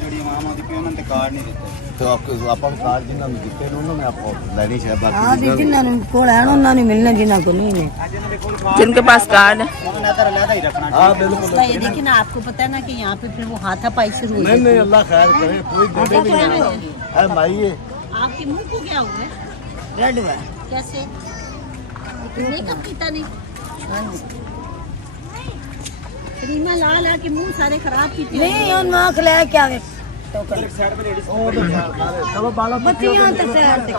ਜਿਹੜੀ ਮਾਮਾ ਦੀ ਉਹਨਾਂ ਤੇ ਕਾਰਡ ਨਹੀਂ ਦਿੱਤੇ तो ਆਪਾਂ ਨੂੰ ਕਾਰਡ ਜਿਨ੍ਹਾਂ ਨੂੰ ਦਿੱਤੇ ਨੇ ਉਹਨਾਂ ਨੇ ਆਪਾਂ ਲੈਣੀ ਹੈ हाँ ਬਾਕੀ जी जिन्हों को है उन्होंने मिलने जिन्हों को नहीं है जिनके पास कार्ड है अलग ही रखना हाँ बिल्कुल ये लेकिन आपको पता है ना कि यहाँ पे फिर वो हाथापाई शुरू हो नहीं जाती नहीं है। अल्लाह खैर करे कोई देने भी नहीं है माई है आपके मुंह को क्या हुआ है? रेड हुआ कैसे मेकअप किया नहीं रीमा लाल है कि मुंह सारे खराब की नहीं उन आँख ले क्या चलो बाला बच्चियां तो शहर से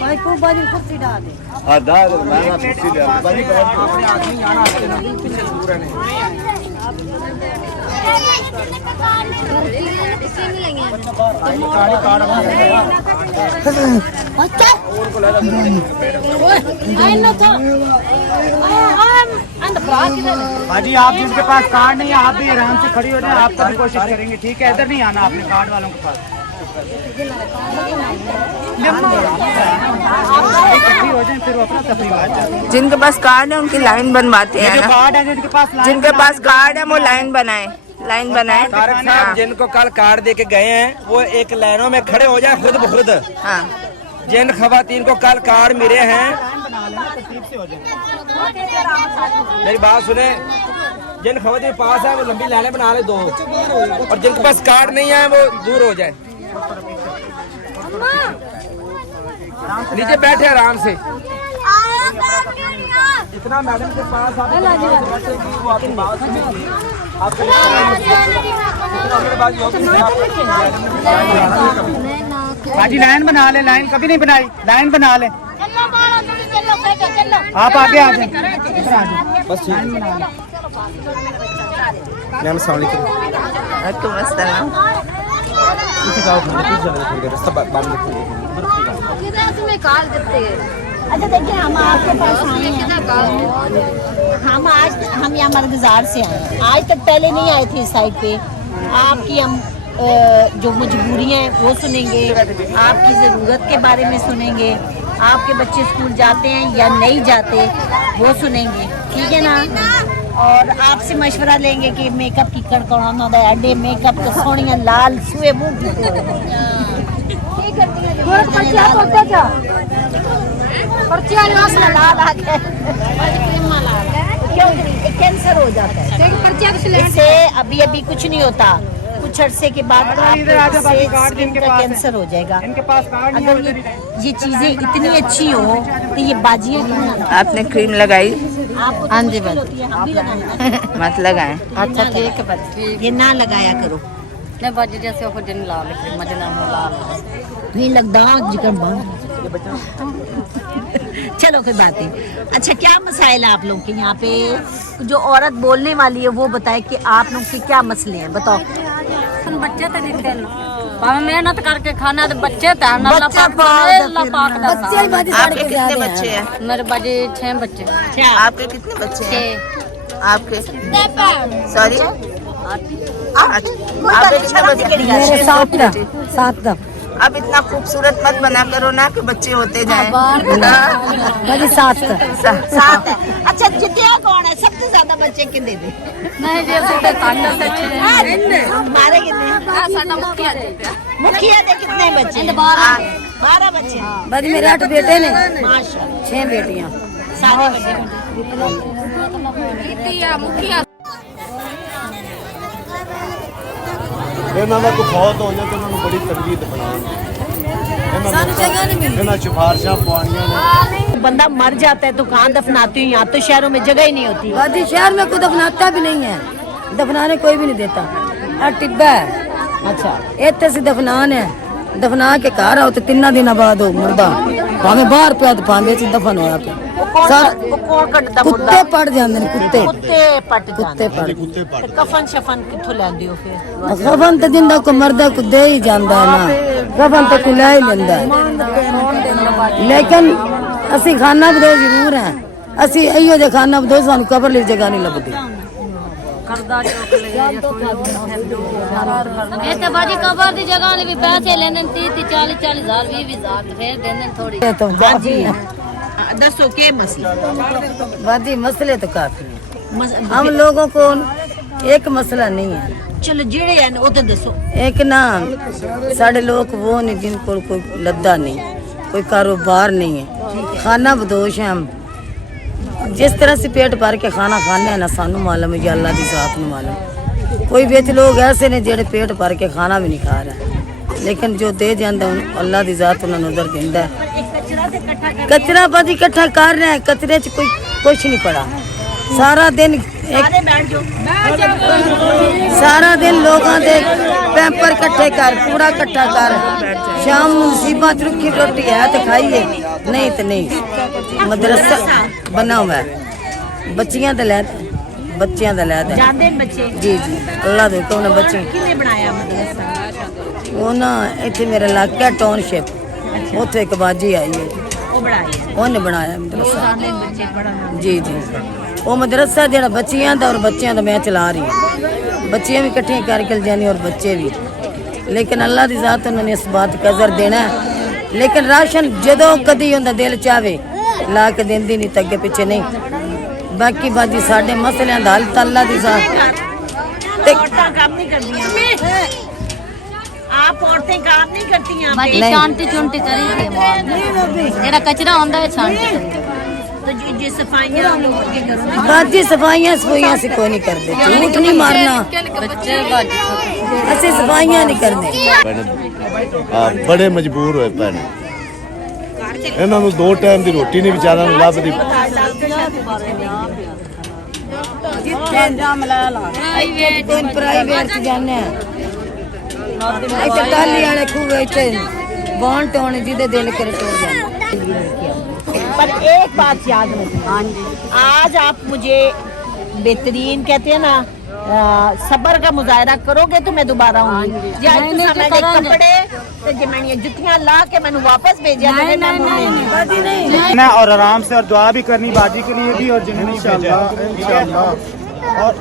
भाई को बाजी कुर्सी डाल दे हाँ दाल मैं ना कुर्सी ले बाजी हाजी आप जिनके पास कार्ड नहीं है आप भी आराम से खड़ी हो जाए आप तभी कोशिश करेंगे ठीक है इधर नहीं आना आपने कार्ड वालों के पास इकट्ठी हो जाए फिर वो अपना तफरीह आ जाए जिनके पास कार्ड है उनकी लाइन बनवाते हैं ना कार्ड है जिनके पास कार्ड है वो लाइन बनाए तारक साहब जिनको कल कार्ड दे के गए हैं वो एक लाइनों में खड़े हो जाए खुद ब खुद। हाँ जिन खवातीन को कल कार्ड मिले हैं मेरी बात सुने, जिन खवातीन के पास है वो लंबी लाइनें बना ले दो और जिनके पास कार्ड नहीं है वो दूर हो जाए, नीचे बैठे आराम से। इतना मैडम के पास हाजी लाइन बना ले, लाइन कभी नहीं बनाई, लाइन बना ले। आप आगे आ जाए, इधर आ जाए। बस लाइन बना ले। मैम अस्सलाम वालेकुम। वालेकुम अस्सलाम। अच्छा देखिए हम आपके पास आए हैं, हम यहाँ मरगजार से आए हैं। आज तक पहले नहीं आए थे इस साइड पे। आपकी हम जो मजबूरियाँ हैं वो सुनेंगे, आपकी ज़रूरत के बारे में सुनेंगे, आपके बच्चे स्कूल जाते हैं या नहीं जाते वो सुनेंगे, ठीक है ना। और आपसे मशवरा लेंगे कि मेकअप की कड़कड़ाना अड्डे मेकअप तो सोनिया लाल सुए कैंसर हो जाता है इससे। अभी अभी कुछ नहीं होता, कुछ अरसे के बाद कैंसर हो जाएगा। अगर ये चीजें इतनी अच्छी हो तो ये बाजियाँ आपने क्रीम लगाई? हाँ जी मत लगाएं। अच्छा ठीक है बस ये ना लगाया करो जैसे नहीं लगता जिक्र चलो कोई बात नहीं। अच्छा क्या मसाइल है आप लोग के यहाँ पे? जो औरत बोलने वाली है वो बताए कि आप लोग के क्या मसले हैं, बताओ। बच्चे तो दिखते हैं, मेहनत करके खाना तो बच्चे तो आपके कितने बच्चे हैं? मेरे बजे 6 बच्चे। आपके कितने बच्चे हैं? आपके सॉरी आपके कितने बच्चे? 7 अब इतना खूबसूरत मत बना करो ना कि बच्चे होते जाएं। 7 है। अच्छा जितिया कौन है सबसे ज्यादा बच्चे कितने दे? नहीं जैसे हमारे कितने? मुखिया दे कितने बच्चे? 12 बच्चे। बस मेरे 8 बेटे ने, माशाल्लाह 6 बेटियां। सारे बच्चे ਇਹਨਾਂ ਦਾ ਕੋਈ ਫੌਤ ਹੋ ਜਾਏ ਤਾਂ ਉਹਨਾਂ ਨੂੰ ਬੜੀ ਤਕਲੀਫ ਬਣਾਉਂਦੇ ਇਹਨਾਂ ਸਿਫਾਰਿਸ਼ਾਂ ਪਵਾਉਣੀਆਂ ਨੇ। बंदा मर जाता है तो कहाँ दफनाती हूँ? यहाँ तो शहरों में जगह ही नहीं होती। वादी शहर में कोई दफनाता भी नहीं है, दफनाने कोई भी नहीं देता। टिब्बा है, अच्छा इतने से दफनान है, दफना के घर आओ तो 3 दिन बाद हो मुर्दा भावे बाहर पिया तो पांदे च दफन होया पिया। कुत्ते पड़ जाते हैं, कुत्ते पड़ कफन शफन किथों लैंदे हो फिर? कफन तो जिंदा को मरदा को दे ही जाता है ना, कफन तो कुला ही लेंदा है। लेकिन असी खाना बदो जरूर है, असी इहो जे खाना बदो सानू कबर ली जगह नहीं लगती। तो बाजी कबर दी जगह ने भी पैसे लेने 30-40 हज़ार 20 हज़ार फिर देने थोड़ी। हाँ जी दसो के मसला बाजी मसले तो काफी हैं। हम लोगों को एक मसला नहीं है। चलो जेड़े हैं वो तो दसो। एक ना साढ़े लोग वो नहीं जिनको कोई लद्दा नहीं, कोई कारोबार नहीं है, खाना बदोश है। हम जिस तरह से पेट भर के खाना खाने हैं ना, सानू मालूम है या अल्लाह की जात नू मालूम। कोई बेच लोग ऐसे ने जेड़े पेट भर के खाना भी नहीं खा रहे, लेकिन जो दे जाता अल्लाह की जात उन्होंने उधर देंदा है। कचरा बाजी इकट्ठा कर रहे हैं, कचरे च कोई कुछ नहीं पड़ा। सारा दिन सारा दिन लोगों के पैंपर इकट्ठे कर, कूड़ा इकट्ठा कर, शाम नसीबा च रुखी रोटी है तो खाइए, नहीं तो नहीं। मदरसा बना हुआ है, बच्चियां तो लैद बच्चियां तो लैद जाते हैं बच्चे। जी जी अल्लाह दे हुक्म ने बच्चे किने बनाया मदरसा? वो ना इतने मेरा इलाका टाउनशिप, उत्थे एक बाजी आई है, वो बनाया उन्हें बनाया मदरसा। जाते हैं बच्चे पढ़ना। जी जी वो मदरसा जरा बच्चियां दा और बच्चियां दा मैं चला रही हूँ। बच्चियां भी इकट्ठियां करके जानी और बच्चे भी, लेकिन अल्लाह की जात उन्होंने इस बात का अजर देना है। लेकिन राशन जदों कदी उनका दिल चाहे ला के देंदी नहीं, तगे पीछे नहीं। बाकी बाजी साडे मसलियां दा हल अल्लाह की जात। औरतें काम नहीं करती, आप औरतें काम नहीं करती हैं। बाकी शांति चुंटी करी थी, जेड़ा कचरा होंदा है शांति करी। तो जो सफाइयां लोगों के घरों में बाजी सफाइयां सफाइयां से कोई नहीं करते, झूठ नहीं मारना, बच्चे बाजी असि सफाइयां नहीं करते। बड़े मजबूर होए पैन, ਇਹਨਾਂ ਨੂੰ 2 ਟਾਈਮ ਦੀ ਰੋਟੀ ਨਹੀਂ ਵਿਚਾਰਿਆਂ ਨੂੰ ਲੱਭਦੀ। जिथे जाम ला ला कोई प्राइवेट च जाने इथे टाली वाले खूह इथे बॉन टोन जिदे दिल करे टो जाने। पर एक बात याद रखना, आज आप मुझे बेहतरीन कहते हैं ना सबर का मुजाहरा करोगे तो मैं दोबारा आऊंगी। या मैंने कपड़े ते जे मैंने जुतियां ला के मैंने वापस भेजा नहीं। ना और आराम से और दुआ भी करनी बाजी के लिए भी और जिन्हें नहीं भेजा, और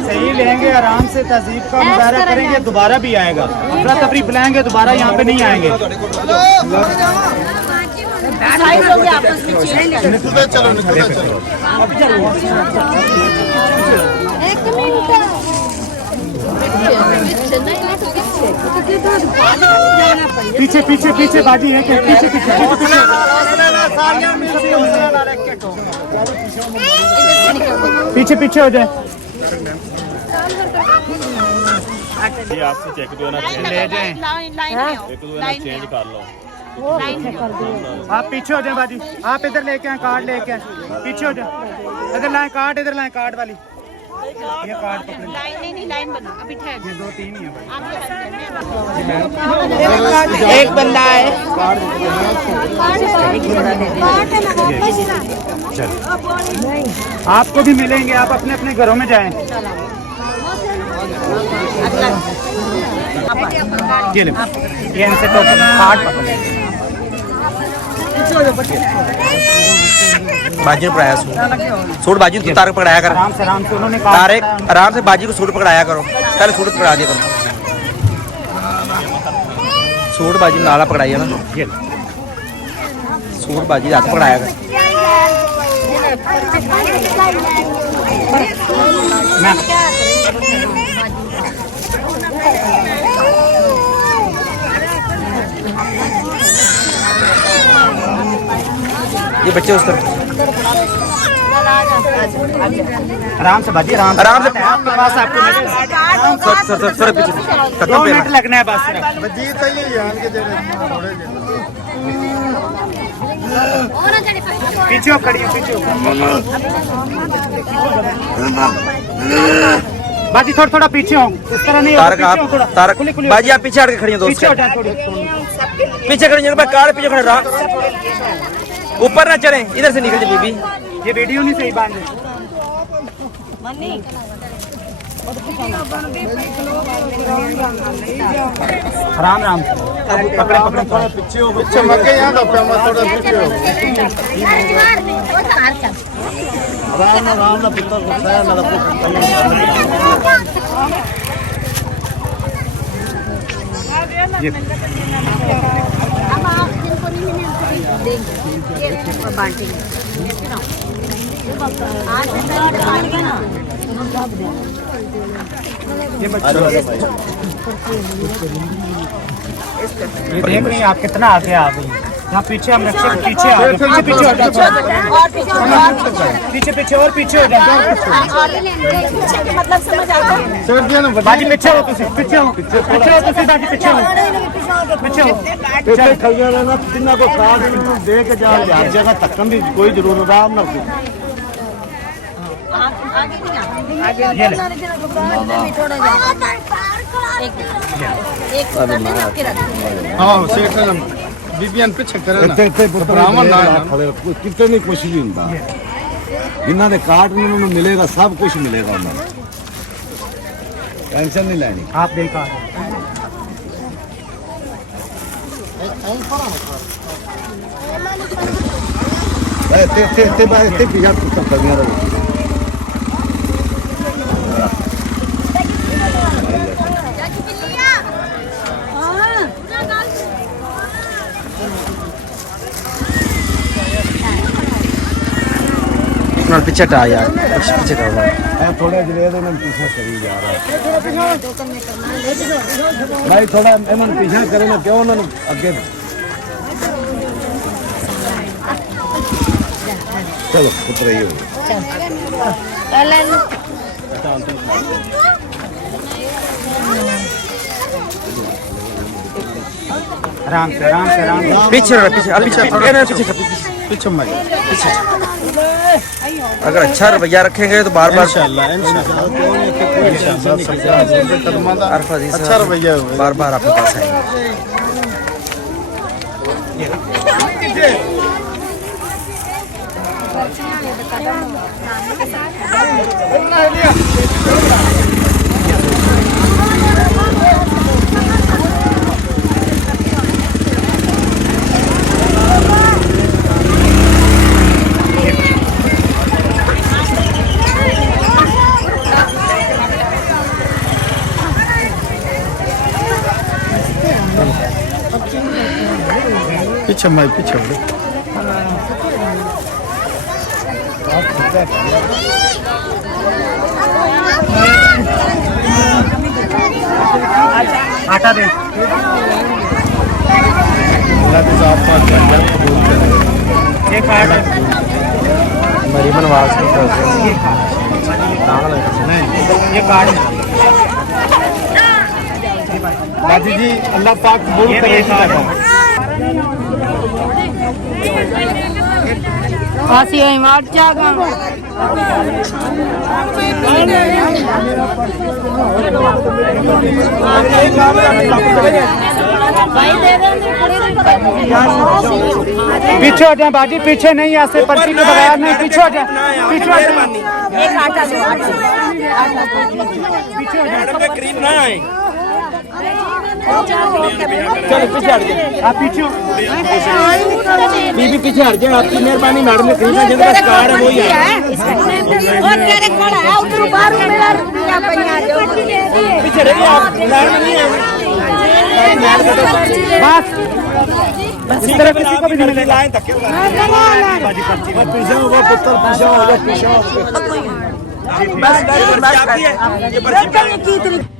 सही लेंगे आराम से, तहजीब का मुजाहरा करेंगे, दोबारा भी आएगा। अफरा तफरी बुलाएंगे दोबारा यहाँ पे नहीं आएंगे। आपस में चलो एक मिनट पीछे पीछे पीछे बाजी है, पीछे पीछे पीछे पीछे हो जाए। आपसे चेक दो ना ले जाएं, एक दो ना चेंज कर लो। आप पीछे हो जाए बाजी, आप इधर लेके आए कार्ड लेके आए, पीछे हो जाए, इधर लाए कार्ड, इधर लाए कार्ड वाली, ये कार्ड पकड़े। लाइन बना अभी ठहर, ये 2-3 ही है एक बंदा है। आपको भी मिलेंगे, आप अपने अपने घरों में जाएं। ये ले, ये इनसे तो कार्ड पकड़े। बाजी ने पकड़ाया सूट, बाजी तू तार पकड़ाया कर आराम से उन्होंने तारे, आराम से बाजी को सूट पकड़ाया करो, पहले सूट पकड़ा दिया करो। सूट बाजी में नाला पकड़ाइए ना, ये सूट बाजी हाथ पकड़ाया कर। ना ये बच्चे उस तरफ आराम से बाजी, आराम से आपके पास आपको सर पीछे 2 मिनट लगना है बस सिर्फ। पीछे हो, खड़ी हो, पीछे हो बाजी, थोड़ा थोड़ा पीछे हो, इस तरह नहीं तारक पीछे हो, आप थोड़ा तारक खुली खुली बाजी आप पीछे हट के खड़ी हो दोस्त, पीछे हो जाए थोड़ी, पीछे खड़ी हो, कार पीछे खड़े रहा, ऊपर ना चढ़े, इधर से निकल जाए बीबी। ये वीडियो नहीं सही बांध आराम आराम पकड़े पकड़े थोड़ा पीछे मत के यहाँ दबा मत, थोड़ा पीछे हो। आराम ना पुत्र गुस्सा ना ये अब आप जिनको नहीं मिले उनको देंगे ये और बांटेंगे आज से कार्ड आएगा ना ये बच्चों ये देख रही हैं आप कितना आगे आ गई। यहाँ पीछे हम रक्षक पीछे आ गए, पीछे पीछे हो जाओ, पीछे पीछे और पीछे हो जाओ। पीछे के मतलब समझ आता है बाजी पीछे हो, पीछे हो, पीछे हो, बाजी पीछे हो, पीछे हो। ਇੱਥੇ ਖੜਿਆ ਰਹਿਣਾ ਜਿੰਨਾ ਕੋ ਕਾਰਡ ਦੇ ਕੇ ਜਾ ਹਰ ਜਗ੍ਹਾ ਧੱਕਣ ਦੀ ਕੋਈ ਜ਼ਰੂਰਤ ਆਰਾਮ ਨਾਲ आगे नहीं आगे ये ले। एक करने में आपके रखेंगे हाँ सेठ बीबीएन पे चेक करे ना ਇੱਥੇ ब्राह्मण ना ਖੜੇ ਕਿਤੇ ਨਹੀਂ ਕੁਝ ਵੀ ਹੁੰਦਾ ਜਿਨ੍ਹਾਂ ਦੇ ਕਾਰਡ ਨੇ ਉਹਨਾਂ ਨੂੰ ਮਿਲੇਗਾ ਸਭ ਕੁਝ ਮਿਲੇਗਾ ਉਹਨਾਂ ਨੂੰ ਟੈਨਸ਼ਨ ਨਹੀਂ ਲੈਣੀ आप देखा ਇੱਥੇ ਬਾਅਦ ਇੱਥੇ ਪਿਆ ਕੁੱਤਾ ਕਰਨੀਆਂ ਰਹੋ पीछे हटा यार पीछे कर थोड़ा जिले ਇਹਨਾਂ ਨੂੰ ਪੀछਾ ਕਰੀ ਜਾ ਰਿਹਾ ਭਾਈ ਥੋੜਾ ਇਹਨਾਂ ਨੂੰ ਪੀछा ਕਰੇ ਨਾ ਕਿਉਂ ਉਹਨਾਂ ਨੂੰ ਅੱਗੇ ਚਲੋ ਉਤਰ ਹੀ ਹੋ आराम से आराम से आराम से। पीछे पीछे पीछे अगर अच्छा रवैया रखेंगे तो बार बार अच्छा रवैया बार बार आपके पास आएंगे। पीछे माई पीछे आटा दे एक कार्ड मरी बनवास की तरफ से ये कार्ड दादी जी अल्लाह पाक कबूल ये करे कार्ड फांसी है मार जागा पीछे हो जाए बाजी पीछे नहीं ऐसे पर्ची के बगैर नहीं पीछे हो जाए पीछे हो जाए एक आटा दो पीछे हो जाए करीब ना आए चलो पीछे हट जाए आप पीछे हो बीबी पीछे हट जाए आपकी मेहरबानी मैडम ने करीब जिनका कार है वही है पीछे रहिए आप लाइन में नहीं है बस बस इस तरह किसी को भी नहीं मिलेगा लाइन तक बाजी पर्ची पीछा होगा पुत्र पीछा होगा पीछा होगा बस आपकी है ये पर्ची